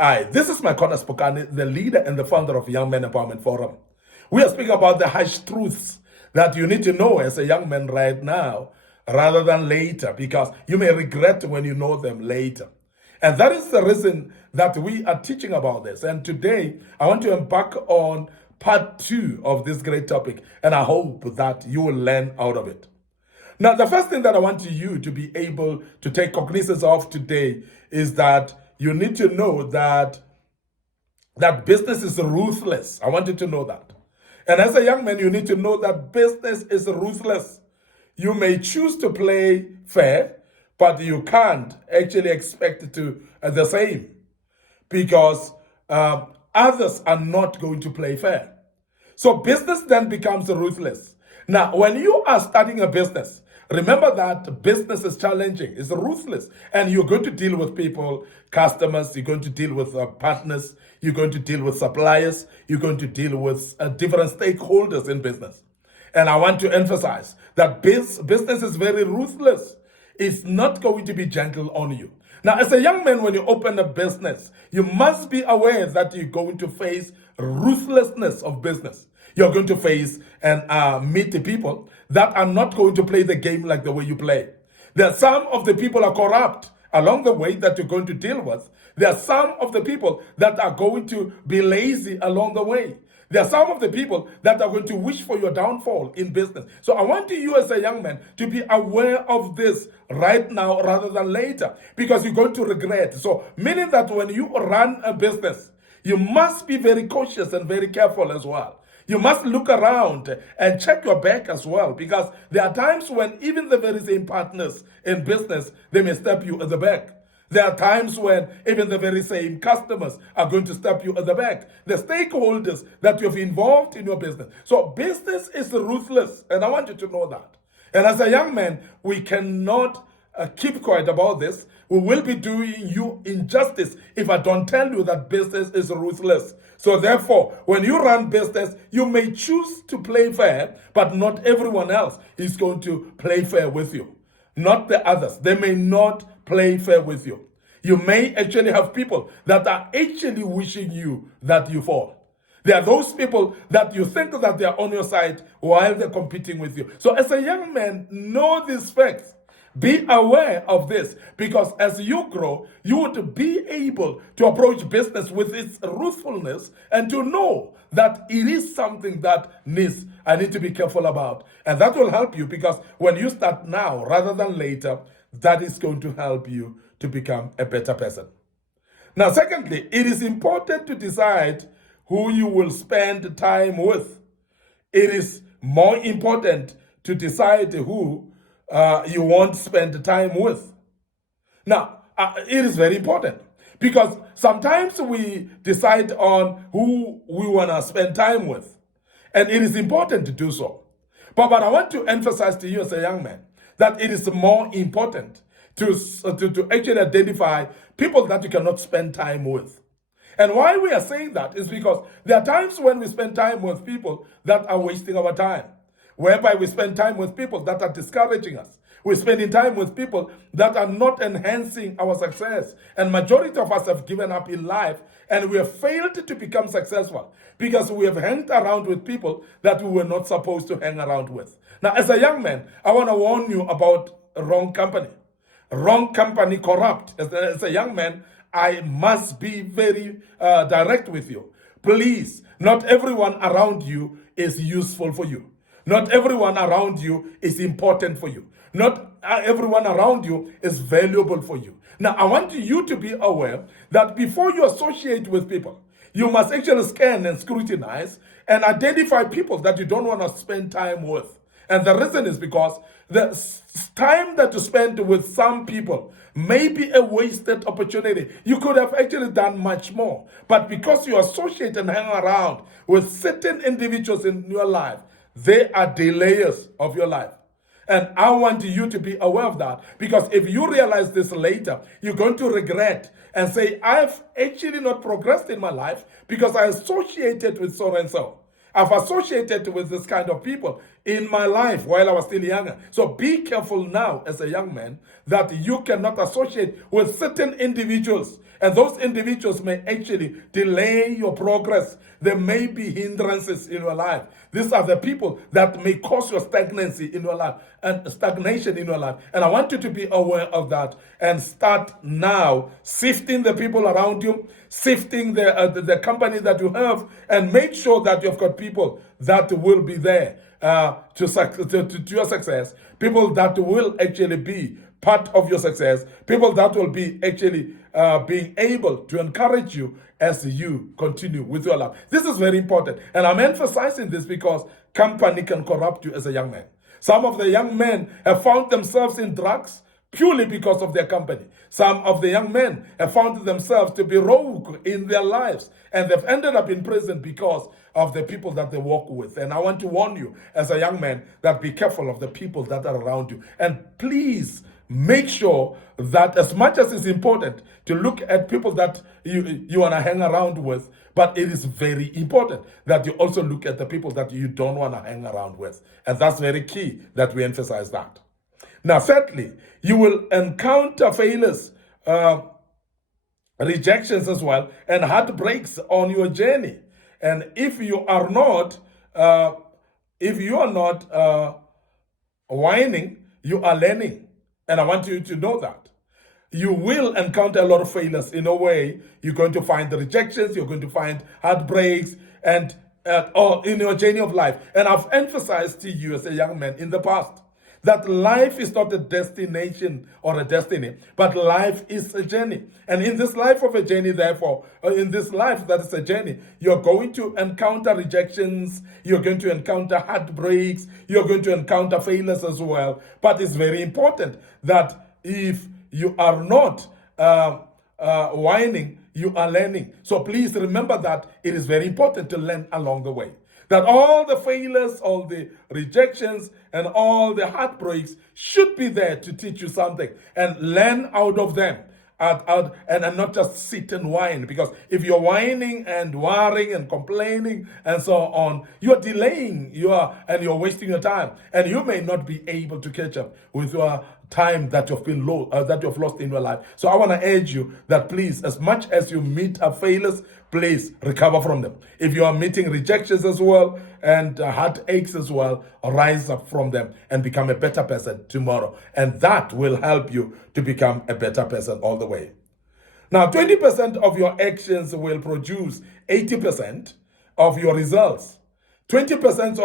Hi, this is Micornus, Phokane, the leader and the founder of Young Men Empowerment Forum. We are speaking about the harsh truths that you need to know as a young man right now rather than later, because you may regret when you know them later. And that is the reason that we are teaching about this. And today, I want to embark on part 2 of this great topic, and I hope that you will learn out of it. Now, the first thing that I want you to be able to take cognizance of today is that you need to know that business is ruthless. I want you to know that. And as a young man, you need to know that business is ruthless. You may choose to play fair, but you can't actually expect it to the same, because others are not going to play fair. So business then becomes ruthless. Now, when you are starting a business, remember that business is challenging, it's ruthless, and you're going to deal with people, customers, you're going to deal with partners, you're going to deal with suppliers, you're going to deal with different stakeholders in business. And I want to emphasize that business is very ruthless. It's not going to be gentle on you. Now, as a young man, when you open a business, you must be aware that you're going to face ruthlessness of business. You're going to face and meet the people that are not going to play the game like the way you play. There are some of the people are corrupt along the way that you're going to deal with. There are some of the people that are going to be lazy along the way. There are some of the people that are going to wish for your downfall in business. So I want you as a young man to be aware of this right now rather than later, because you're going to regret. So meaning that when you run a business, you must be very cautious and very careful as well. You must look around and check your back as well, because there are times when even the very same partners in business, they may stab you at the back. There are times when even the very same customers are going to stab you at the back. The stakeholders that you've involved in your business. So business is ruthless, and I want you to know that. And as a young man, we cannot keep quiet about this. We will be doing you injustice if I don't tell you that business is ruthless. So therefore, when you run business, you may choose to play fair, but not everyone else is going to play fair with you. Not the others. They may not play fair with you. You may actually have people that are actually wishing you that you fall. There are those people that you think that they are on your side while they're competing with you. So as a young man, know these facts. Be aware of this, because as you grow, you would be able to approach business with its truthfulness and to know that it is something that I need to be careful about. And that will help you, because when you start now rather than later, that is going to help you to become a better person. Now, secondly, it is important to decide who you will spend time with. It is more important to decide who you won't spend time with. Now, it is very important, because sometimes we decide on who we want to spend time with, and it is important to do so. But I want to emphasize to you as a young man that it is more important to actually identify people that you cannot spend time with. And why we are saying that is because there are times when we spend time with people that are wasting our time, whereby we spend time with people that are discouraging us. We're spending time with people that are not enhancing our success. And majority of us have given up in life, and we have failed to become successful because we have hung around with people that we were not supposed to hang around with. Now, as a young man, I want to warn you about wrong company. Wrong company corrupt. As a young man, I must be very direct with you. Please, not everyone around you is useful for you. Not everyone around you is important for you. Not everyone around you is valuable for you. Now, I want you to be aware that before you associate with people, you must actually scan and scrutinize and identify people that you don't want to spend time with. And the reason is because the time that you spend with some people may be a wasted opportunity. You could have actually done much more. But because you associate and hang around with certain individuals in your life, they are delayers of your life. And I want you to be aware of that, because if you realize this later, you're going to regret and say, I've actually not progressed in my life because I associated with so and so. I've associated with this kind of people in my life while I was still younger. So be careful now as a young man that you cannot associate with certain individuals. And those individuals may actually delay your progress. There may be hindrances in your life. These are the people that may cause your stagnancy in your life and stagnation in your life. And I want you to be aware of that and start now sifting the people around you, sifting the company that you have, and make sure that you've got people that will be there to your success, people that will actually be part of your success, people that will be actually being able to encourage you as you continue with your life. This is very important. And I'm emphasizing this because company can corrupt you as a young man. Some of the young men have found themselves in drugs purely because of their company. Some of the young men have found themselves to be rogue in their lives, and they've ended up in prison because of the people that they walk with. And I want to warn you as a young man that be careful of the people that are around you. And please make sure that, as much as it's important to look at people that you want to hang around with, but it is very important that you also look at the people that you don't want to hang around with. And that's very key that we emphasize that. Now, thirdly, you will encounter failures, rejections as well, and heartbreaks on your journey. And if you are not whining, you are learning. And I want you to know that. You will encounter a lot of failures in a way. You're going to find the rejections, you're going to find heartbreaks, and or in your journey of life. And I've emphasized to you as a young man in the past that life is not a destination or a destiny, but life is a journey. And in this life of a journey, therefore, in this life that is a journey, you're going to encounter rejections, you're going to encounter heartbreaks, you're going to encounter failures as well. But it's very important that if you are not whining, you are learning. So please remember that it is very important to learn along the way. That all the failures, all the rejections, and all the heartbreaks should be there to teach you something, and learn out of them. And not just sit and whine, because if you're whining and worrying and complaining and so on, you're delaying, you're wasting your time, and you may not be able to catch up with your time that you've lost in your life. So I want to urge you that please, as much as you meet failures, please recover from them. If you are meeting rejections as well and heartaches as well, rise up from them and become a better person tomorrow. And that will help you to become a better person all the way. Now, 20% of your actions will produce 80% of your results. 20%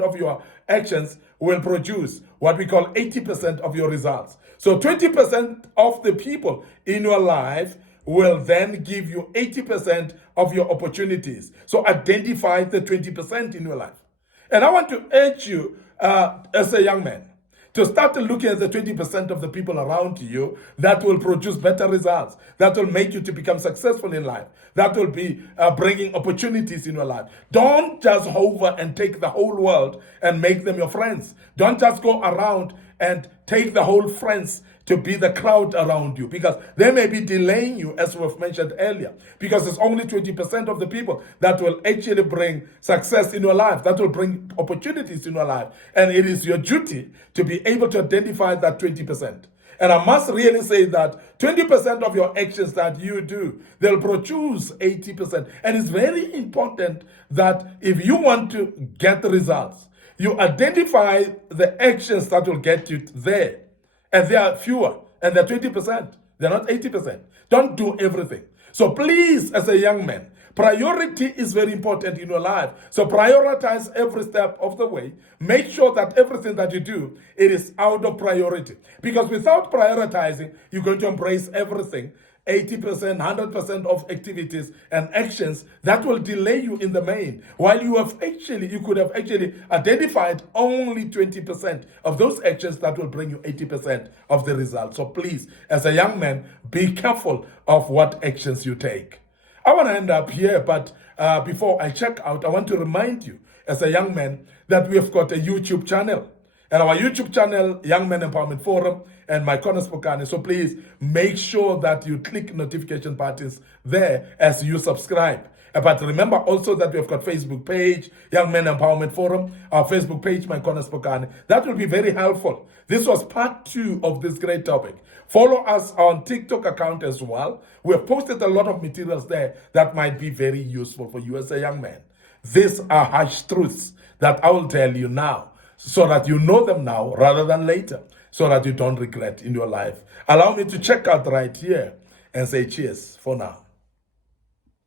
of your actions will produce what we call 80% of your results. So 20% of the people in your life will then give you 80% of your opportunities. So identify the 20% in your life. And I want to urge you as a young man to start looking at the 20% of the people around you that will produce better results, that will make you to become successful in life, that will be bringing opportunities in your life. Don't just hover and take the whole world and make them your friends. Don't just go around and take the whole friends to be the crowd around you, because they may be delaying you, as we've mentioned earlier, because it's only 20% of the people that will actually bring success in your life, that will bring opportunities in your life. And it is your duty to be able to identify that 20%. And I must really say that 20% of your actions that you do, they'll produce 80%. And it's very important that if you want to get the results, you identify the actions that will get you there. And they are fewer, and they're 20%. They're not 80%. Don't do everything. So please, as a young man, priority is very important in your life. So prioritize every step of the way. Make sure that everything that you do, it is out of priority. Because without prioritizing, you're going to embrace everything. 80%, 100% of activities and actions that will delay you in the main, while you could have actually identified only 20% of those actions that will bring you 80% of the results. So please, as a young man, be careful of what actions you take. I want to end up here, but before I check out, I want to remind you, as a young man, that we have got a YouTube channel. and our YouTube channel, Young Men Empowerment Forum, and Micornus Phokane. So please make sure that you click notification buttons there as you subscribe. But remember also that we have got Facebook page, Young Men Empowerment Forum, our Facebook page, Micornus Phokane. That will be very helpful. This was part 2 of this great topic. Follow us on TikTok account as well. We have posted a lot of materials there that might be very useful for you as a young man. These are harsh truths that I will tell you now, so that you know them now rather than later, so that you don't regret in your life. Allow me to check out right here and say cheers for now.